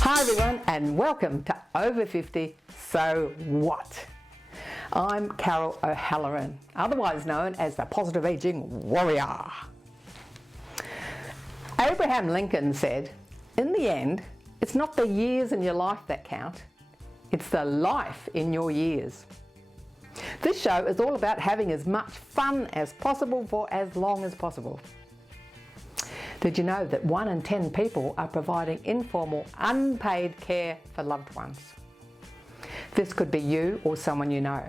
Hi everyone and welcome to Over 50 So What? I'm Carol O'Halloran, otherwise known as the Positive Aging Warrior. Abraham Lincoln said, in the end, it's not the years in your life that count, it's the life in your years. This show is all about having as much fun as possible for as long as possible. Did you know that 1 in 10 people are providing informal, unpaid care for loved ones? This could be you or someone you know.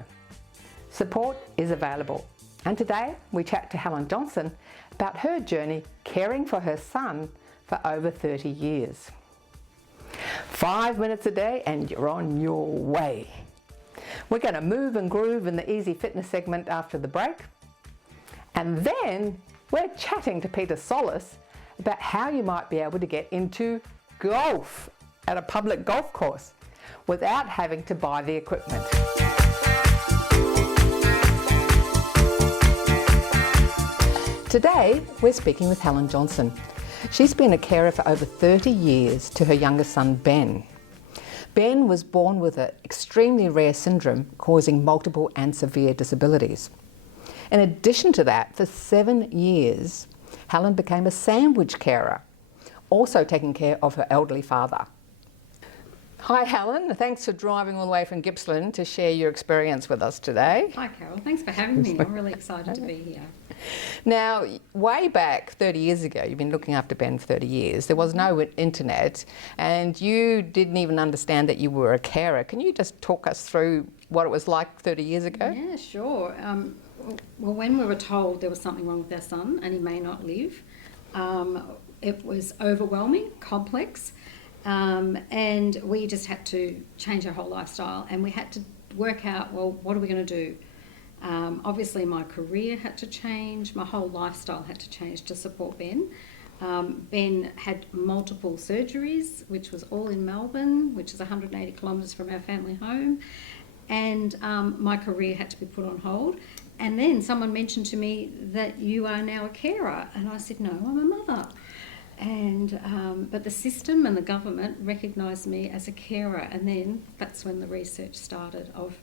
Support is available, and today we chat to Helen Johnson about her journey caring for her son for over 30 years. 5 minutes a day and you're on your way. We're going to move and groove in the Easy Fitness segment after the break, and then we're chatting to Peter Solis about how you might be able to get into golf at a public golf course without having to buy the equipment. Today, we're speaking with Helen Johnson. She's been a carer for over 30 years to her youngest son, Ben. Ben was born with an extremely rare syndrome causing multiple and severe disabilities. In addition to that, for 7 years, Helen became a sandwich carer, also taking care of her elderly father. Hi Helen, thanks for driving all the way from Gippsland to share your experience with us today. Hi Carol, thanks for having me. I'm really excited to be here. Now, way back 30 years ago, you've been looking after Ben for 30 years, there was no internet and you didn't even understand that you were a carer. Can you just talk us through what it was like 30 years ago? Yeah, sure. Well, when we were told there was something wrong with our son and he may not live, it was overwhelming, complex, and we just had to change our whole lifestyle and we had to work out, well, what are we going to do? Obviously my career had to change, my whole lifestyle had to change to support Ben. Ben had multiple surgeries, which was all in Melbourne, which is 180 kilometres from our family home, and my career had to be put on hold. And then someone mentioned to me that you are now a carer, and I said, no, I'm a mother. And but the system and the government recognised me as a carer, and then that's when the research started of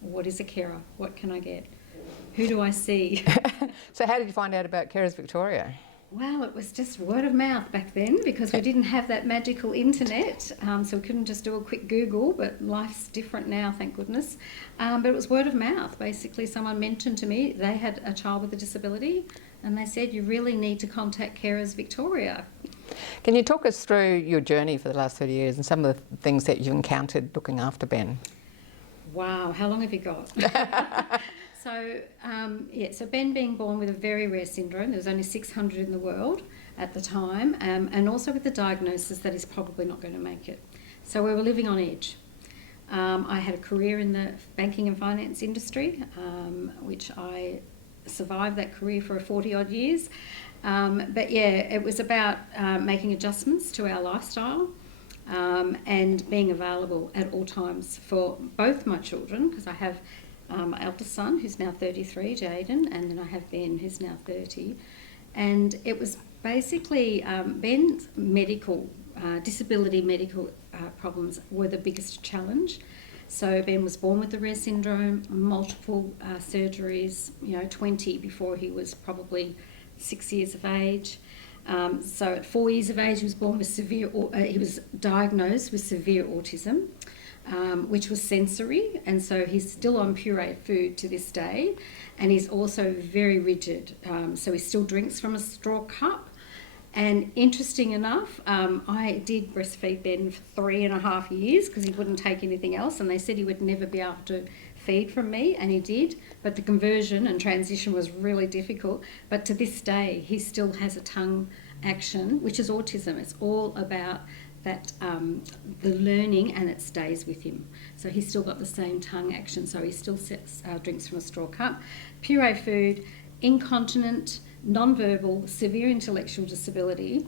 what is a carer, what can I get, who do I see? So how did you find out about Carers Victoria? Well, it was just word of mouth back then because we didn't have that magical internet, so we couldn't just do a quick Google, but life's different now, thank goodness. But it was word of mouth. Basically, someone mentioned to me they had a child with a disability and they said, you really need to contact Carers Victoria. Can you talk us through your journey for the last 30 years and some of the things that you encountered looking after Ben? Wow, how long have you got? So Ben being born with a very rare syndrome, there was only 600 in the world at the time, and also with the diagnosis that he's probably not going to make it. So we were living on edge. I had a career in the banking and finance industry, which I survived that career for 40 odd years. But yeah, it was about making adjustments to our lifestyle. And being available at all times for both my children, because I have my eldest son who's now 33, Jaden, and then I have Ben who's now 30. And it was basically Ben's disability medical problems were the biggest challenge. So Ben was born with the rare syndrome, multiple surgeries, 20 before he was probably 6 years of age. So at 4 years of age, he was diagnosed with severe autism, which was sensory, and so he's still on pureed food to this day, and he's also very rigid. So he still drinks from a straw cup. And interesting enough, I did breastfeed Ben for 3.5 years because he wouldn't take anything else, and they said he would never be able to feed from me, and he did, but the conversion and transition was really difficult. But to this day, he still has a tongue action, which is autism. It's all about that the learning, and it stays with him. So he's still got the same tongue action, so he still drinks from a straw cup. Puree food, incontinent, non-verbal, severe intellectual disability.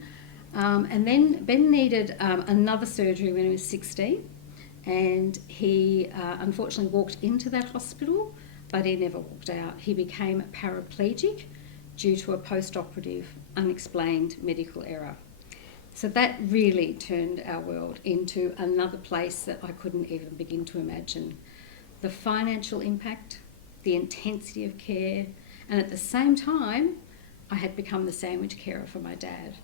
And then Ben needed another surgery when he was 16, and he unfortunately walked into that hospital, but he never walked out. He became paraplegic due to a post-operative unexplained medical error. So that really turned our world into another place that I couldn't even begin to imagine. The financial impact, the intensity of care, and at the same time, I had become the sandwich carer for my dad,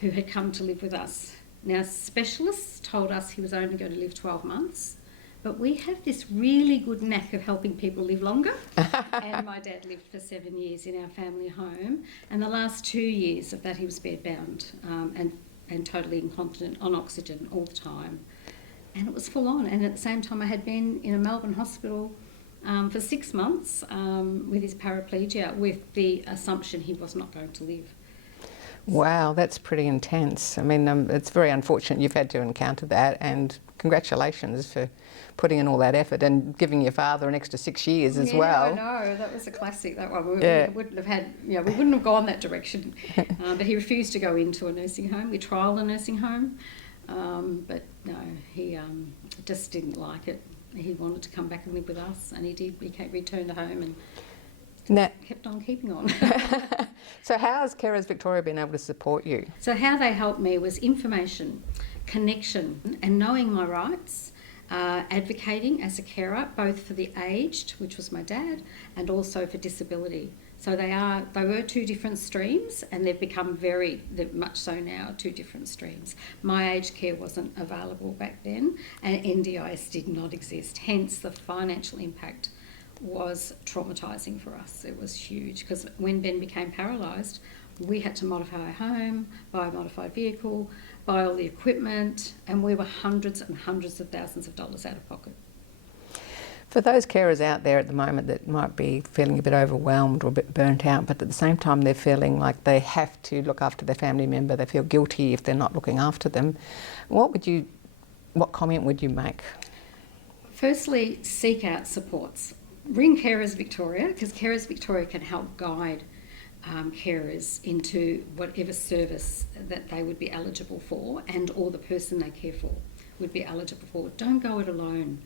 who had come to live with us. Now, specialists told us he was only going to live 12 months, but we have this really good knack of helping people live longer. And my dad lived for 7 years in our family home, and the last 2 years of that he was bedbound and totally incontinent on oxygen all the time. And it was full on. And at the same time, I had been in a Melbourne hospital for 6 months with his paraplegia, with the assumption he was not going to live. Wow, that's pretty intense. I mean, it's very unfortunate you've had to encounter that, and congratulations for putting in all that effort and giving your father an extra 6 years as well. Yeah, I know, that was a classic, that one. We wouldn't have had, we wouldn't have gone that direction. But he refused to go into a nursing home. We trialled a nursing home, but no, he just didn't like it. He wanted to come back and live with us, and he did. He returned home and kept on keeping on. So how has Carers Victoria been able to support you? So how they helped me was information, connection, and knowing my rights, advocating as a carer, both for the aged, which was my dad, and also for disability. So they were two different streams, and they've become very much so now, two different streams. My aged care wasn't available back then, and NDIS did not exist. Hence, the financial impact was traumatising for us. It was huge, because when Ben became paralysed, we had to modify our home, buy a modified vehicle, buy all the equipment, and we were hundreds and hundreds of thousands of dollars out of pocket. For those carers out there at the moment that might be feeling a bit overwhelmed or a bit burnt out, but at the same time they're feeling like they have to look after their family member, they feel guilty if they're not looking after them, what comment would you make? Firstly, seek out supports. Ring Carers Victoria, because Carers Victoria can help guide carers into whatever service that they would be eligible for, and or the person they care for would be eligible for. Don't go it alone.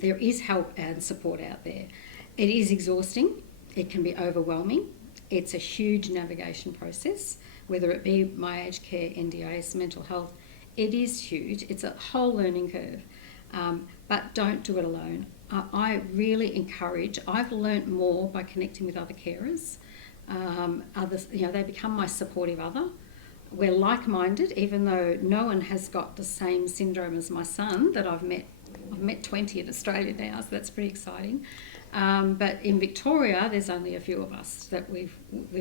There is help and support out there. It is exhausting. It can be overwhelming. It's a huge navigation process, whether it be my aged care, NDIS, mental health. It is huge. It's a whole learning curve. But don't do it alone. I really encourage, I've learnt more by connecting with other carers. Others, they become my supportive other. We're like-minded, even though no one has got the same syndrome as my son that I've met 20 in Australia now, so that's pretty exciting. But in Victoria, there's only a few of us that we've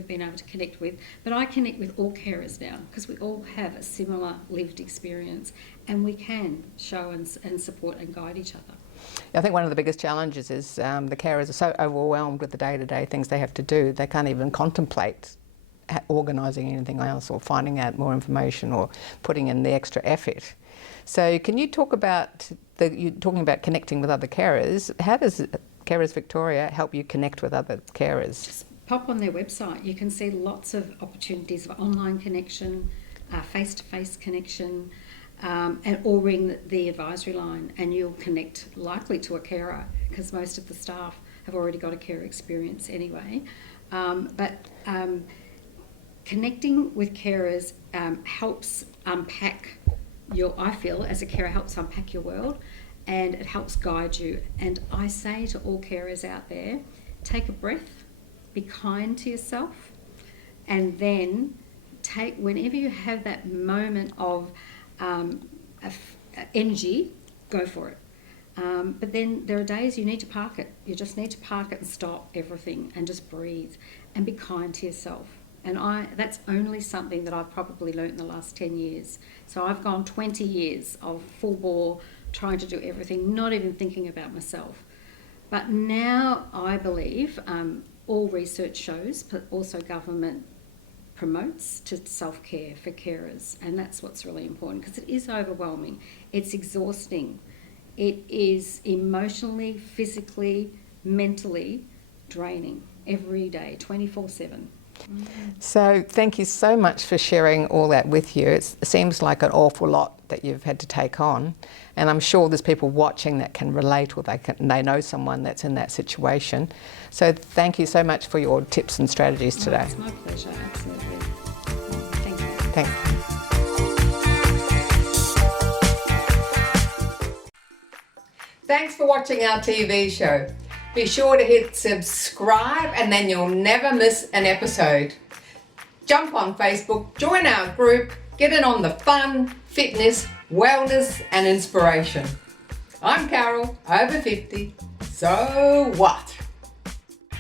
been able to connect with. But I connect with all carers now, because we all have a similar lived experience, and we can show and support and guide each other. I think one of the biggest challenges is the carers are so overwhelmed with the day-to-day things they have to do, they can't even contemplate organising anything else or finding out more information or putting in the extra effort. So can you talk about, you're talking about connecting with other carers, how does Carers Victoria help you connect with other carers? Just pop on their website. You can see lots of opportunities for online connection, face-to-face connection, or ring the advisory line, and you'll connect likely to a carer, because most of the staff have already got a care experience anyway. Connecting with carers helps unpack I feel as a carer, helps unpack your world, and it helps guide you. And I say to all carers out there, take a breath, be kind to yourself, and then whenever you have that moment of energy, go for it. But then there are days you need to park it. You just need to park it and stop everything and just breathe and be kind to yourself. And that's only something that I've probably learnt in the last 10 years. So I've gone 20 years of full bore, trying to do everything, not even thinking about myself. But now I believe all research shows, but also government promotes to self-care for carers, and that's what's really important because it is overwhelming, it's exhausting, it is emotionally, physically, mentally draining every day, 24/7. So thank you so much for sharing all that with you. It seems like an awful lot that you've had to take on, and I'm sure there's people watching that can relate, or they know someone that's in that situation. So thank you so much for your tips and strategies today. It's my pleasure, absolutely. Thank you. Thank you. Thanks for watching our TV show. Be sure to hit subscribe and then you'll never miss an episode. Jump on Facebook, join our group, get in on the fun, fitness, wellness and inspiration. I'm Carol, over 50, so what?